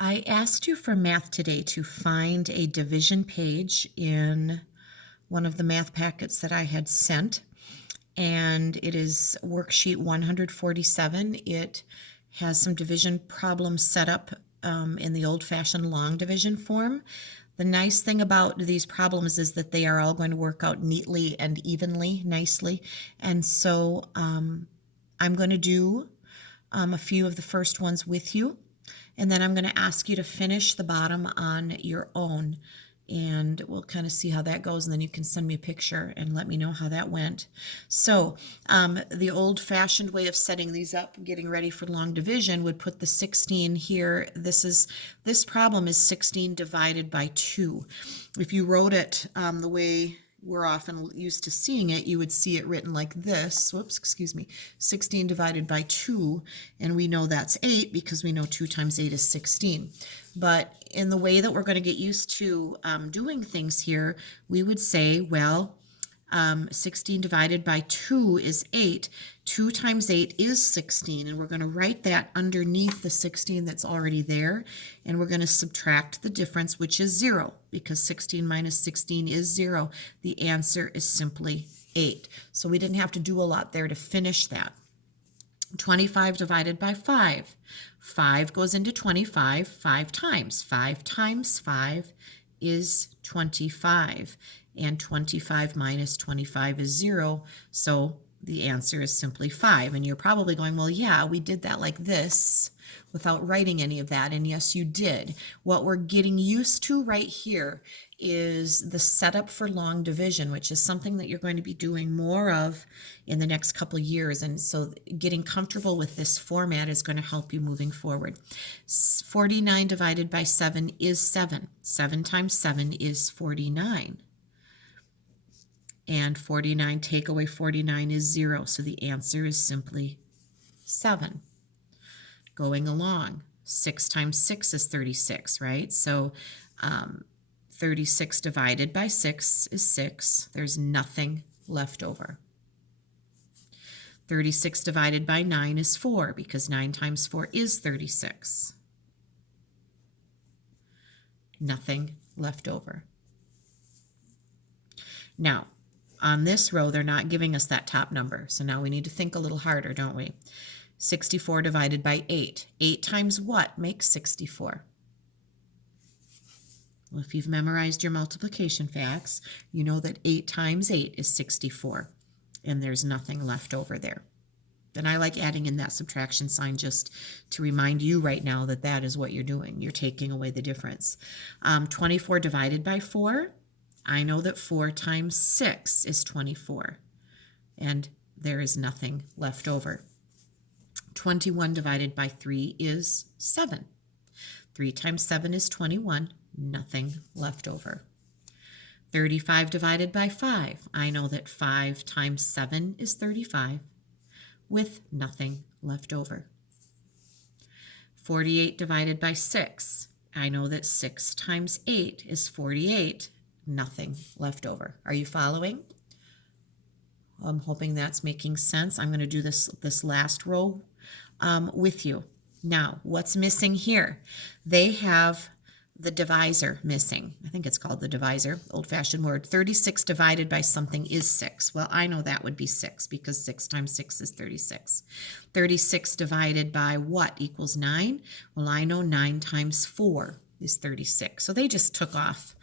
I asked you for math today to find a division page in one of the math packets that I had sent, and it is worksheet 147. It has some division problems set up in the old-fashioned long division form. The nice thing about these problems is that they are all going to work out neatly and evenly, nicely, and so I'm going to do a few of the first ones with you. And then I'm going to ask you to finish the bottom on your own. And we'll kind of see how that goes. And then you can send me a picture and let me know how that went. So the old-fashioned way of setting these up, getting ready for long division, would put the 16 here. This problem is 16 divided by 2. If you wrote it the way we're often used to seeing it, you would see it written like this. Whoops, excuse me. 16 divided by 2, and we know that's 8 because we know 2 times 8 is 16. But in the way that we're going to get used to doing things here, we would say, well, 16 divided by 2 is 8. 2 times 8 is 16, and we're going to write that underneath the 16 that's already there, and we're going to subtract the difference, which is 0, because 16 minus 16 is 0. The answer is simply 8. So we didn't have to do a lot there to finish that. 25 divided by 5. 5 goes into 25 5 times. 5 times 5 is 25. And 25 minus 25 is 0, so the answer is simply 5. And you're probably going, well, yeah, we did that like this without writing any of that, and yes, you did. What we're getting used to right here is the setup for long division, which is something that you're going to be doing more of in the next couple years, and so getting comfortable with this format is going to help you moving forward. 49 divided by 7 is 7. 7 times 7 is 49. And 49 take away 49 is 0, so the answer is simply 7. Going along, 6 times 6 is 36, right? So 36 divided by 6 is 6. There's nothing left over. 36 divided by 9 is 4, because 9 times 4 is 36. Nothing left over. Now, on this row, they're not giving us that top number, so now we need to think a little harder, don't we? 64 divided by 8. 8 times what makes 64? Well, if you've memorized your multiplication facts, you know that 8 times 8 is 64, and there's nothing left over there. And I like adding in that subtraction sign just to remind you right now that that is what you're doing. You're taking away the difference. 24 divided by 4. I know that 4 times 6 is 24, and there is nothing left over. 21 divided by 3 is 7. 3 times 7 is 21, nothing left over. 35 divided by 5. I know that 5 times 7 is 35, with nothing left over. 48 divided by 6. I know that 6 times 8 is 48, nothing left over. Are you following? I'm hoping that's making sense. I'm going to do this last row with you. Now, what's missing here? They have the divisor missing. I think it's called the divisor, old-fashioned word. 36 divided by something is 6. Well, I know that would be 6 because 6 times 6 is 36. 36 divided by what equals 9? Well, I know 9 times 4 is 36. So they just took off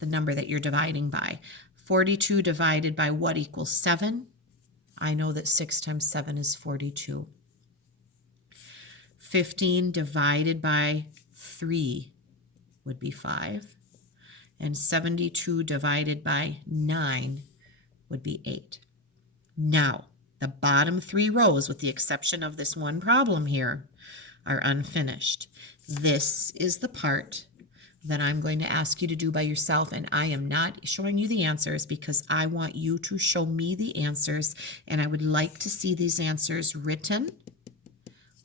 the number that you're dividing by. 42 divided by what equals 7? I know that 6 times 7 is 42. 15 divided by 3 would be 5. And 72 divided by 9 would be 8. Now, the bottom 3 rows, with the exception of this one problem here, are unfinished. This is the part that I'm going to ask you to do by yourself, and I am not showing you the answers because I want you to show me the answers, and I would like to see these answers written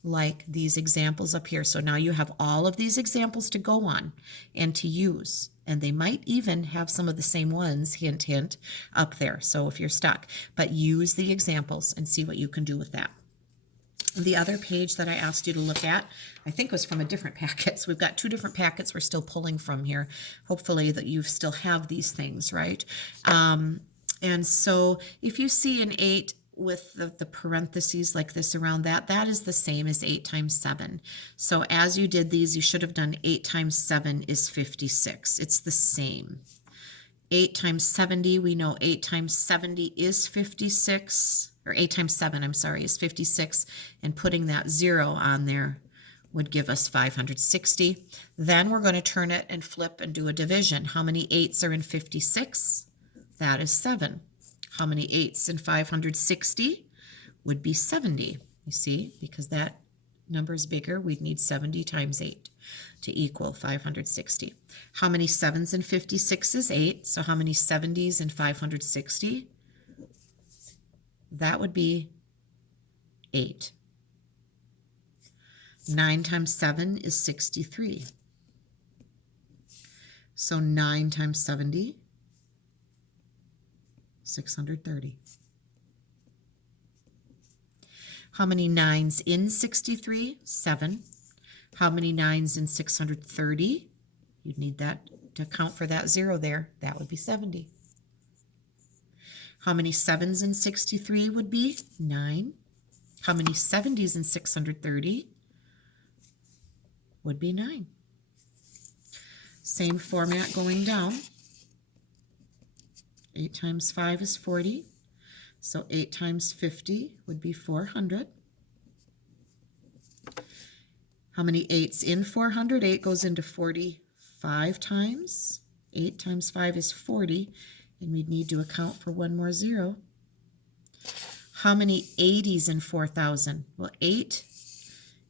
like these examples up here. So now you have all of these examples to go on and to use, and they might even have some of the same ones, hint, hint, up there. So if you're stuck, but use the examples and see what you can do with that. The other page that I asked you to look at, I think was from a different packet. So we've got two different packets we're still pulling from here. Hopefully that you still have these things, right? And so if you see an 8 with the parentheses like this around that, that is the same as 8 times 7. So as you did these, you should have done 8 times 7 is 56. It's the same. 8 times 70, we know 8 times 70 is 56, or 8 times 7, I'm sorry, is 56, and putting that 0 on there would give us 560. Then we're going to turn it and flip and do a division. How many 8s are in 56? That is 7. How many 8s in 560? Would be 70. You see, because that number is bigger, we'd need 70 times 8 to equal 560. How many 7s in 56 is 8? So how many 70s in 560? That would be 8. 9 times 7 is 63. So 9 times 70, 630. How many 9s in 63? 7. How many 9s in 630? You'd need that to account for that 0 there. That would be 70. How many 7s in 63 would be? 9. How many 70s in 630? Would be 9. Same format going down. 8 times 5 is 40. So 8 times 50 would be 400. How many 8s in 400? 8 goes into 45 times. 8 times 5 is 40, and we'd need to account for one more 0. How many 80s in 4,000? Well, 8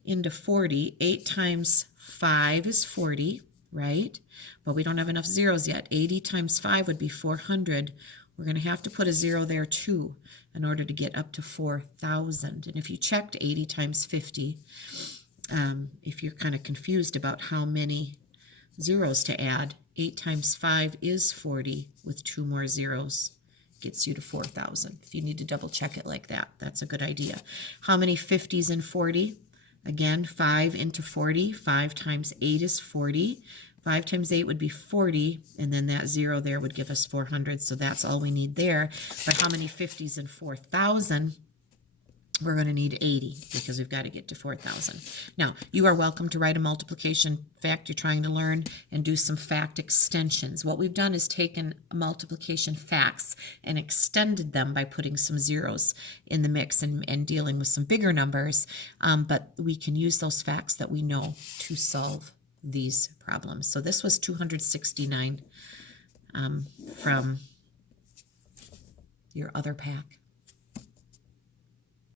into 40, 8 times 5 is 40, right? But we don't have enough zeros yet. 80 times 5 would be 400. We're going to have to put a 0 there too in order to get up to 4,000. And if you checked 80 times 50, if you're kind of confused about how many zeros to add, 8 times 5 is 40 with 2 more zeros. Gets you to 4,000. If you need to double check it like that, that's a good idea. How many 50s in 40? Again, 5 into 40. 5 times 8 is 40. 5 times 8 would be 40, and then that 0 there would give us 400, so that's all we need there. But how many 50s in 4,000? We're going to need 80 because we've got to get to 4,000. Now, you are welcome to write a multiplication fact you're trying to learn and do some fact extensions. What we've done is taken multiplication facts and extended them by putting some zeros in the mix and dealing with some bigger numbers, but we can use those facts that we know to solve these problems. So this was 269 from your other pack.